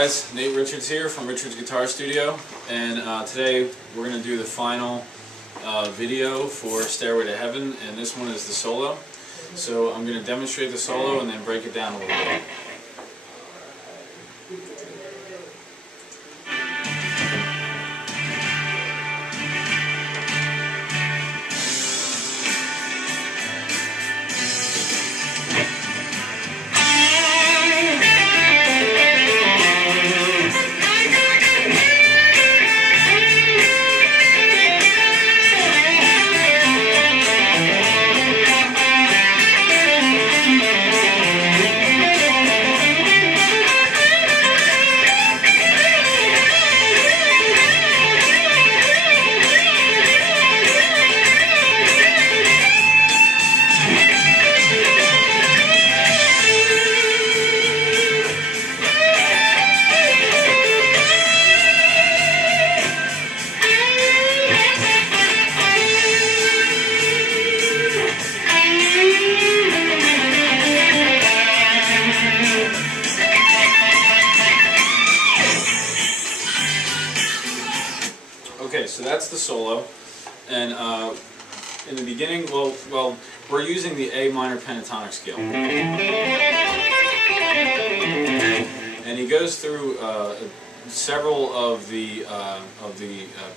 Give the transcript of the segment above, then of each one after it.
guys, Nate Richards here from Richards Guitar Studio, and today we're going to do the final video for Stairway to Heaven, and this one is the solo. So I'm going to demonstrate the solo and then break it down a little bit. Okay, so that's the solo, and in the beginning, well, we're using the A minor pentatonic scale, and he goes through several of the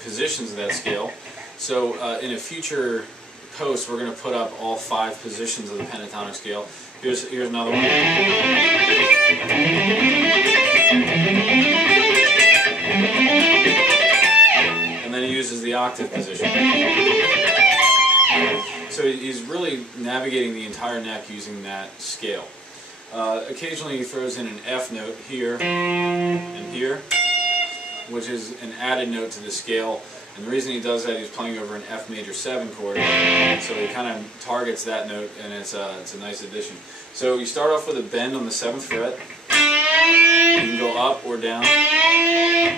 positions of that scale. So in a future post, we're going to put up all 5 positions of the pentatonic scale. Here's another one. And then he uses the octave position. So he's really navigating the entire neck using that scale. Occasionally he throws in an F note here and here, which is an added note to the scale. And the reason he does that, he's playing over an F major 7 chord, so he kind of targets that note, and it's a nice addition. So you start off with a bend on the 7th fret. You can go up or down.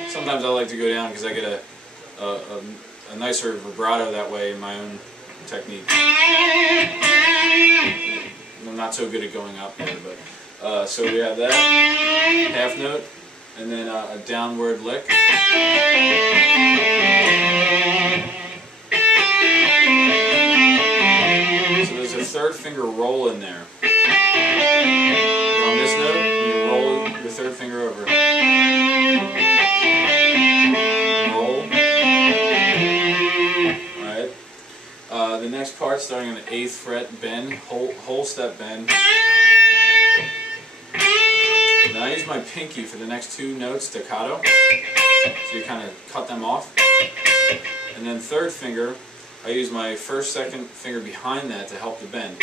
Sometimes I like to go down because I get a nicer vibrato that way in my own technique. I'm not so good at going up there, but so we have that half note, and then a downward lick. So there's a 3rd finger roll in there. On this note, you roll your 3rd finger over. Roll. Alright. The next part, starting on the 8th fret, bend, whole step bend. Now I use my pinky for the next 2 notes, staccato. So you kind of cut them off. And then 3rd finger, I use my 1st, 2nd finger behind that to help the bend.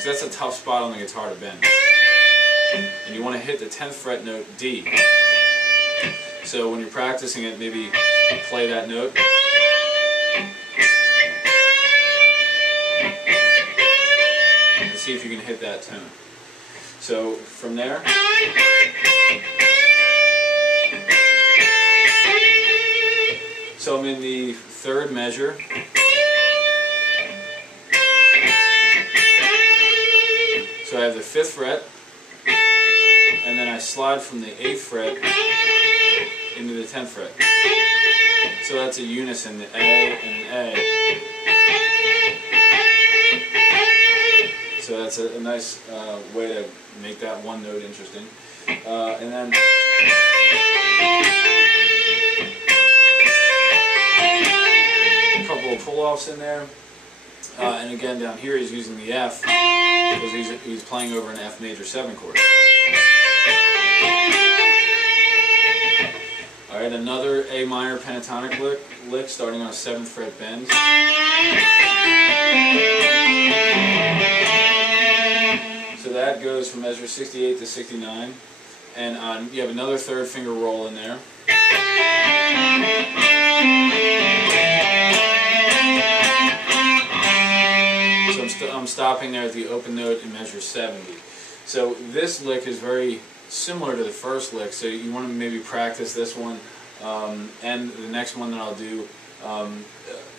So that's a tough spot on the guitar to bend. And you want to hit the 10th fret note D. So when you're practicing it, maybe play that note. And see if you can hit that tone. So from there, so I'm in the 3rd measure. So I have the 5th fret, and then I slide from the 8th fret into the 10th fret. So that's a unison, the A and an A. So that's a nice way to make that one note interesting. And then a couple of pull-offs in there. And again, down here he's using the F because he's playing over an F major 7 chord. Alright, another A minor pentatonic lick starting on a 7th fret bend. So that goes from measure 68 to 69, and you have another 3rd finger roll in there. So I'm stopping there at the open note in measure 70. So this lick is very similar to the first lick, so you want to maybe practice this one and the next one that I'll do.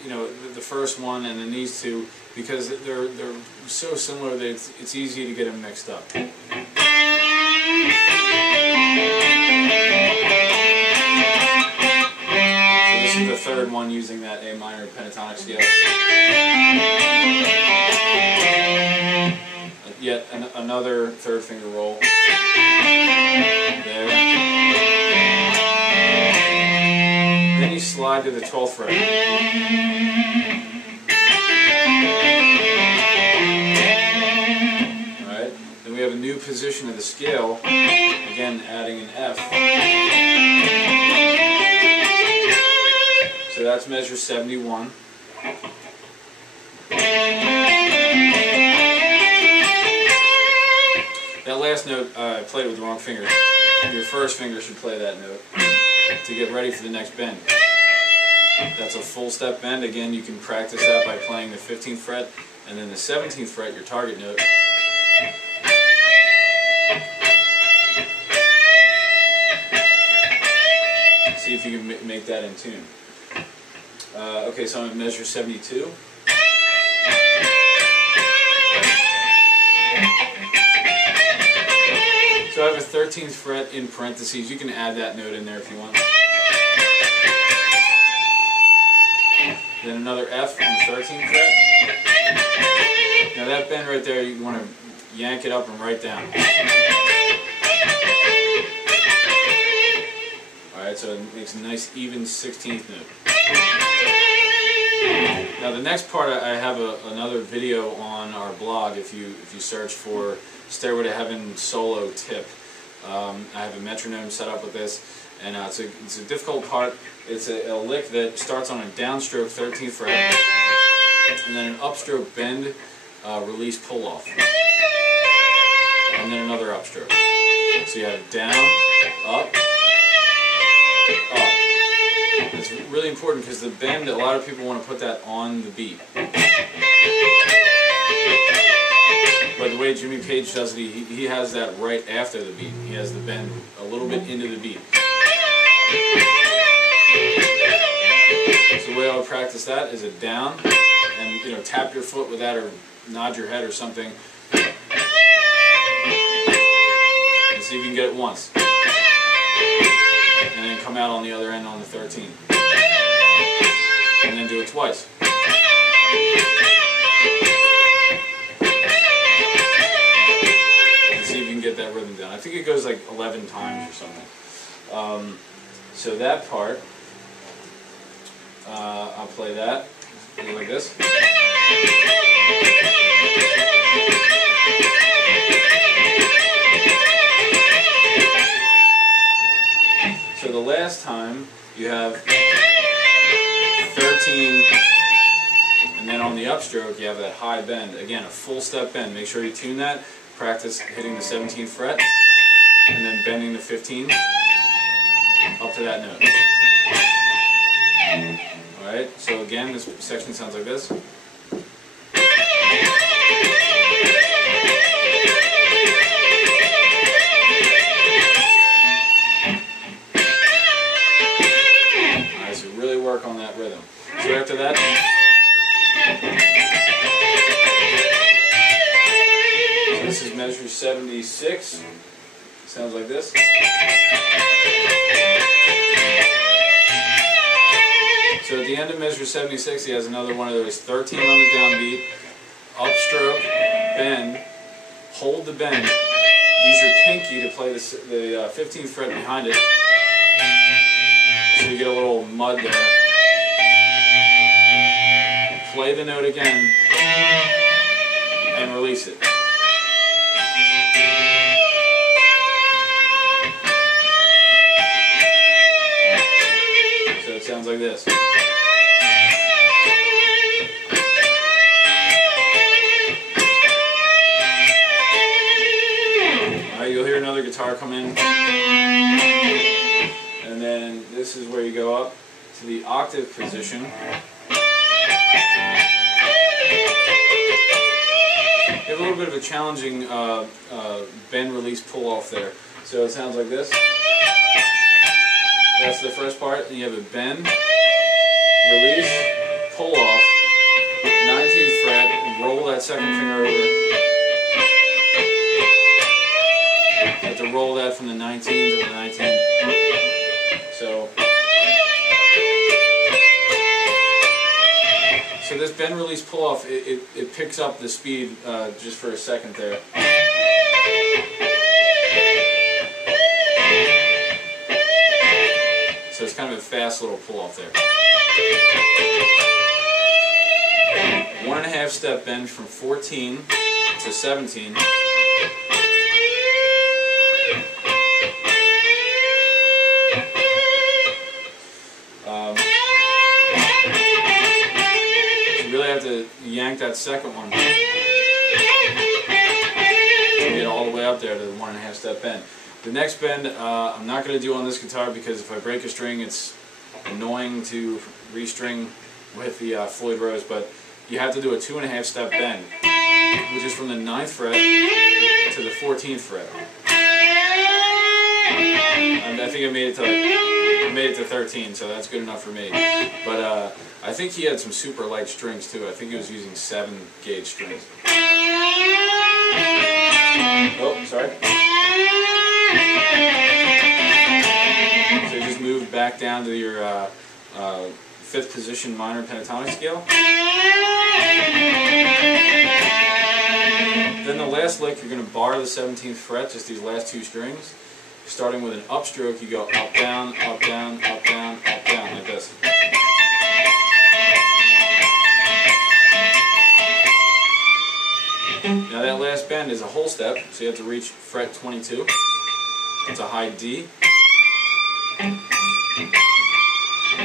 You know, the first one and then these two, because they're so similar that it's easy to get them mixed up. So this is the third one using that A minor pentatonic scale. Yet another third finger roll. There. Then you slide to the 12th fret. Alright, then we have a new position of the scale, again adding an F. So that's measure 71. That last note, I played with the wrong finger. Your first finger should play that note to get ready for the next bend. That's a full step bend. Again, you can practice that by playing the 15th fret and then the 17th fret, your target note. See if you can make that in tune. Okay, so I'm at measure 72. So I have a 13th fret in parentheses. You can add that note in there if you want. Then another F on the 13th fret. Now that bend right there, you want to yank it up and right down. Alright, so it makes a nice even 16th note. Now the next part, I have another video on our blog if you search for Stairway to Heaven solo tip. I have a metronome set up with this, and it's a difficult part. It's a lick that starts on a downstroke 13th fret, and then an upstroke bend, release pull off, and then another upstroke. So you have down, up, up. It's really important because the bend, a lot of people want to put that on the beat. But the way Jimmy Page does it, he has that right after the beat. He has the bend a little bit into the beat. So the way I would practice that is a down, and tap your foot with that or nod your head or something, and see if you can get it once. And then come out on the other end on the 13. And then do it twice. And see if you can get that rhythm down. I think it goes like 11 times or something. So that part, I'll play that. Like this. So the last time you have 13, and then on the upstroke you have that high bend. Again, a full step bend. Make sure you tune that. Practice hitting the 17th fret, and then bending the 15 up to that note. Alright, so again, this section sounds like this. Alright, so really work on that rhythm. So after that, so this is measure 76. Sounds like this. So at the end of measure 76, he has another one of those 13 on the downbeat, upstroke, bend, hold the bend, use your pinky to play the 15th fret behind it, so you get a little mud there. Play the note again, and release it. So it sounds like this. Alright, you'll hear another guitar come in. And then this is where you go up to the octave position. You have a little bit of a challenging bend, release, pull off there. So it sounds like this. That's the first part. Then you have a bend, release, pull off, 19th fret, and roll that second finger over. You have to roll that from the 19 to the 19. So this bend release pull off, it picks up the speed just for a second there. So it's kind of a fast little pull off there. 1.5 step bend from 14 to 17. You really have to yank that second one to get all the way up there to the 1.5 step bend. The next bend I'm not going to do on this guitar because if I break a string it's annoying to restring with the Floyd Rose, but you have to do a 2.5 step bend, which is from the 9th fret to the 14th fret. I think I made it to 13, so that's good enough for me. But I think he had some super light strings too. I think he was using 7-gauge strings. Oh, sorry. So you just moved back down to your 5th position minor pentatonic scale. Then the last lick, you're going to bar the 17th fret, just these last 2 strings. Starting with an upstroke, you go up, down, up, down, up, down, up, down, like this. Now that last bend is a whole step, so you have to reach fret 22. It's a high D.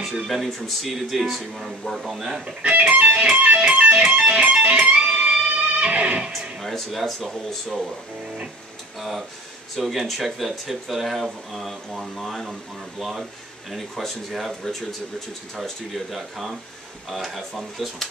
So you're bending from C to D, so you want to work on that. Alright, so that's the whole solo. So again, check that tip that I have online on our blog. And any questions you have, Richards at richardsguitarstudio.com. Have fun with this one.